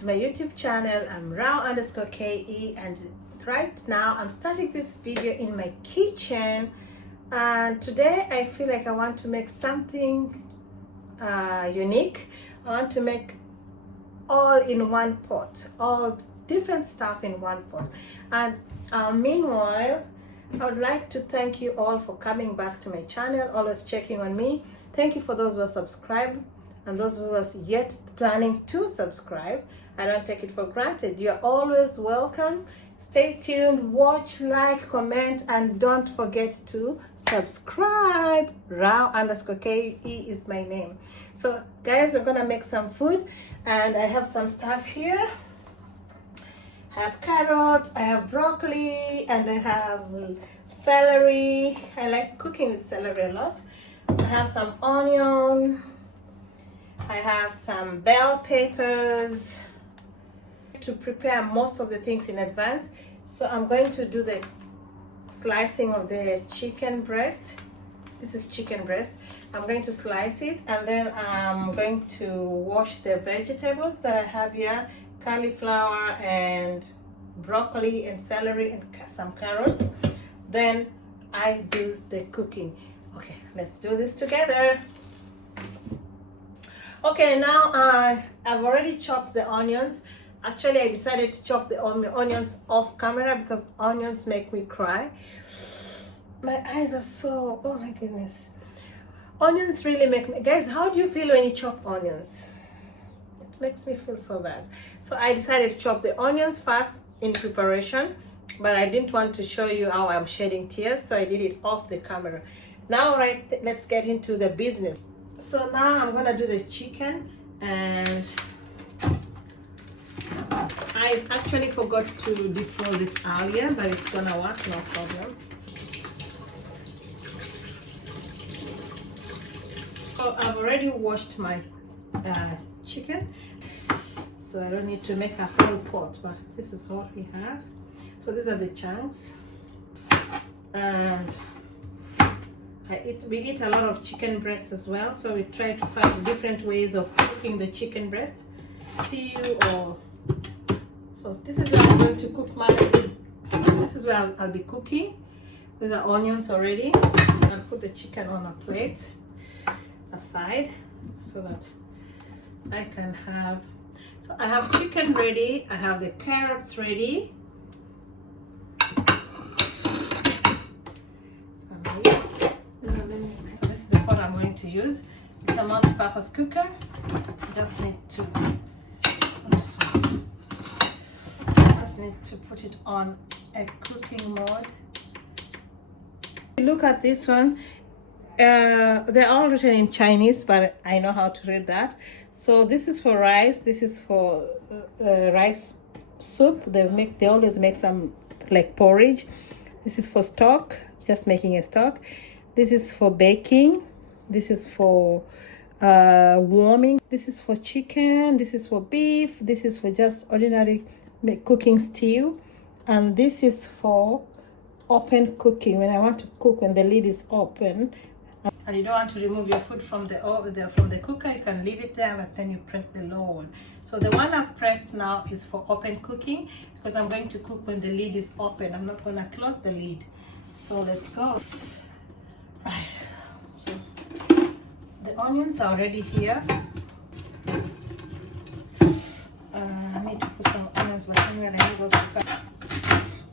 to my YouTube channel. I'm Rao_KE, and right now I'm starting this video in my kitchen, and today I feel like I want to make something unique. I want to make all in one pot, all different stuff in one pot. And meanwhile, I would like to thank you all for coming back to my channel, always checking on me. Thank you for those who are subscribed and those who are yet planning to subscribe. I don't take it for granted. You're always welcome. Stay tuned, watch, like, comment, and don't forget to subscribe. Rao_KE is my name. So guys, we're gonna make some food, and I have some stuff here. I have carrots, I have broccoli, and I have celery. I like cooking with celery a lot. I have some onion. I have some bell peppers. To prepare most of the things in advance, so I'm going to do the slicing of the chicken breast. This is chicken breast. I'm going to slice it, and then I'm going to wash the vegetables that I have here: cauliflower and broccoli and celery and some carrots. Then I do the cooking. Okay, let's do this together. Okay, now I've already chopped the onions. Actually, I decided to chop the onions off camera because onions make me cry. My eyes are so, oh my goodness. Onions really make me, guys, how do you feel when you chop onions? It makes me feel so bad. So I decided to chop the onions first in preparation, but I didn't want to show you how I'm shedding tears, so I did it off the camera. Now, right, let's get into the business. So now I'm gonna do the chicken, and I actually forgot to defrost it earlier, but it's gonna work, no problem. So I've already washed my chicken, so I don't need to make a whole pot, but this is what we have. So these are the chunks, and we eat a lot of chicken breast as well, so we try to find different ways of cooking the chicken breast, stew or. So this is where I'm going to cook this is where I'll be cooking. These are onions already. I'll put the chicken on a plate aside so that I can have, so I have chicken ready, I have the carrots ready. This is the pot I'm going to use. It's a multi-purpose cooker. I just need to put it on a cooking mode. Look at this one. They're all written in Chinese, but I know how to read that. So this is for rice. This is for rice soup. They always make some like porridge. This is for stock, just making a stock. This is for baking. This is for warming. This is for chicken. This is for beef. This is for just ordinary cooking stew, and this is for open cooking, when I want to cook when the lid is open and you don't want to remove your food from the cooker. You can leave it there, but then you press the low one. So the one I've pressed now is for open cooking, because I'm going to cook when the lid is open. I'm not going to close the lid. So let's go. Right, so the onions are already here. I need to put some onions, but anyway, I need those to cut.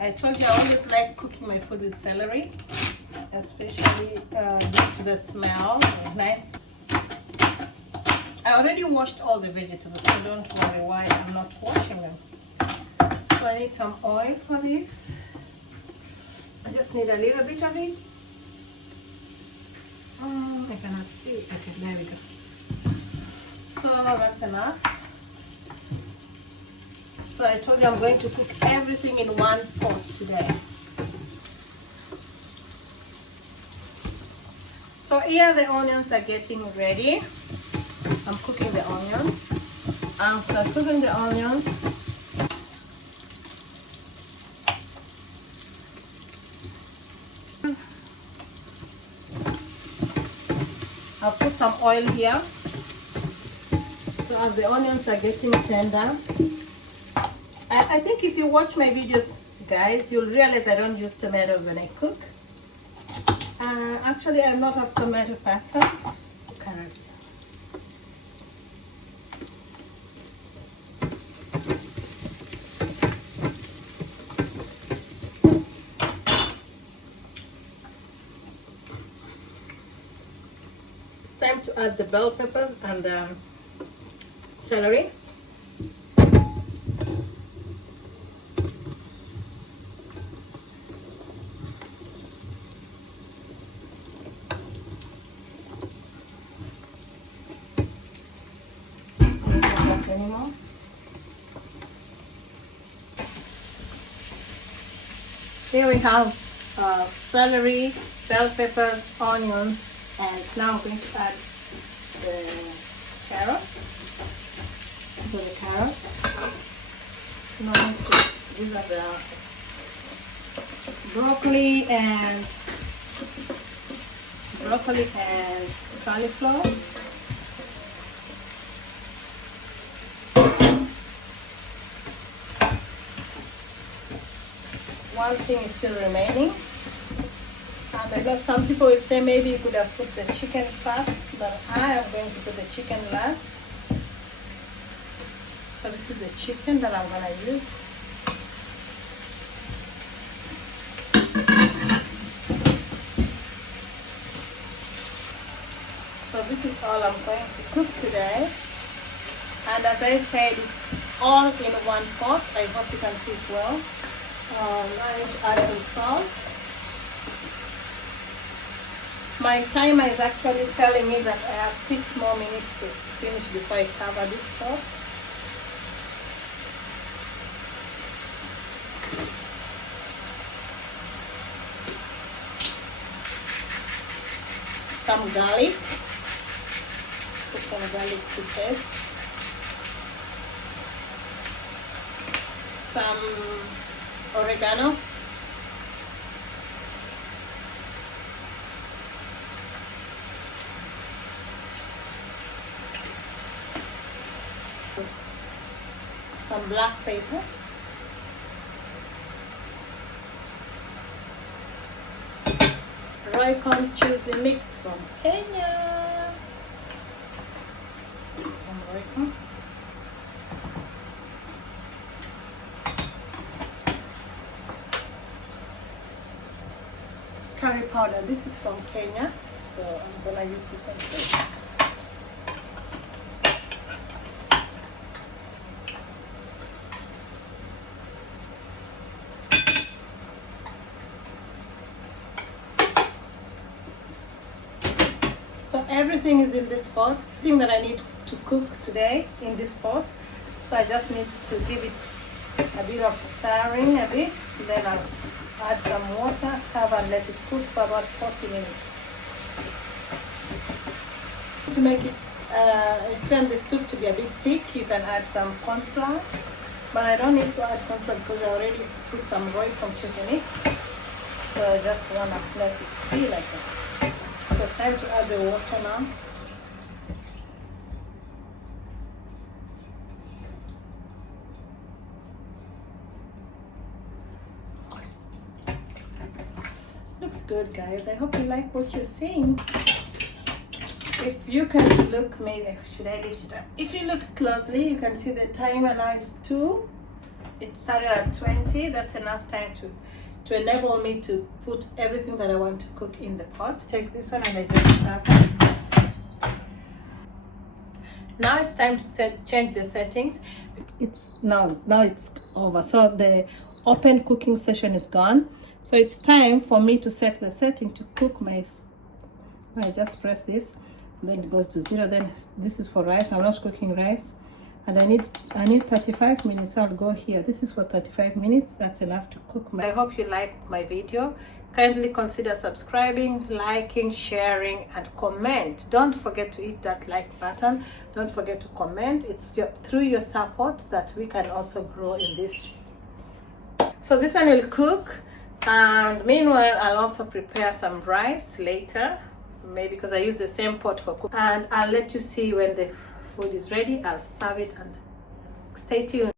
I told you I always like cooking my food with celery, especially due to the smell. Nice. I already washed all the vegetables, so don't worry why I'm not washing them. So I need some oil for this. I just need a little bit of it. I cannot see. Okay, there we go. So that's enough. So I told you I'm going to cook everything in one pot today. So here the onions are getting ready. I'm cooking the onions. After cooking the onions, I'll put some oil here. So as the onions are getting tender, I think if you watch my videos, guys, you'll realize I don't use tomatoes when I cook. Actually, I'm not a tomato person. Carrots. It's time to add the bell peppers and the celery. Anymore. Here we have celery, bell peppers, onions, and now I'm going to add the carrots. These are the carrots. Now these are the broccoli and cauliflower. One thing is still remaining, and I know some people will say maybe you could have put the chicken first, but I am going to put the chicken last. So this is the chicken that I'm going to use. So this is all I'm going to cook today, and as I said, it's all in one pot. I hope you can see it well. I need to add some salt. My timer is actually telling me that I have 6 more minutes to finish before I cover this pot. Some garlic. Put some garlic to taste. Some oregano. Some black pepper. Royco cheesy mix from Kenya. Some Royco. Curry powder. This is from Kenya, so I'm gonna use this one too. So everything is in this pot. Thing that I need to cook today in this pot. So I just need to give it a bit of stirring a bit, then I'll add some water, cover and let it cook for about 40 minutes. To make it, if you want the soup to be a bit thick, you can add some corn flour. But I don't need to add corn flour because I already put some Royco cheesy mix. So I just want to let it be like that. So it's time to add the water now. Looks good, guys. I hope you like what you're seeing. If you can look, maybe should I lift it up? If you look closely, you can see the timer now is 2. It started at 20. That's enough time to enable me to put everything that I want to cook in the pot. Take this one and I just tap it. Now it's time to change the settings. It's now it's over. So the open cooking session is gone. So it's time for me to set the setting to cook my. I just press this, then it goes to 0. Then this is for rice. I'm not cooking rice, and I need 35 minutes. So I'll go here. This is for 35 minutes. That's enough to cook my. I hope you like my video. Kindly consider subscribing, liking, sharing, and comment. Don't forget to hit that like button. Don't forget to comment. It's through your support that we can also grow in this. So this one will cook. And meanwhile, I'll also prepare some rice later, maybe because I use the same pot for cooking. And I'll let you see when the food is ready. I'll serve it and stay tuned.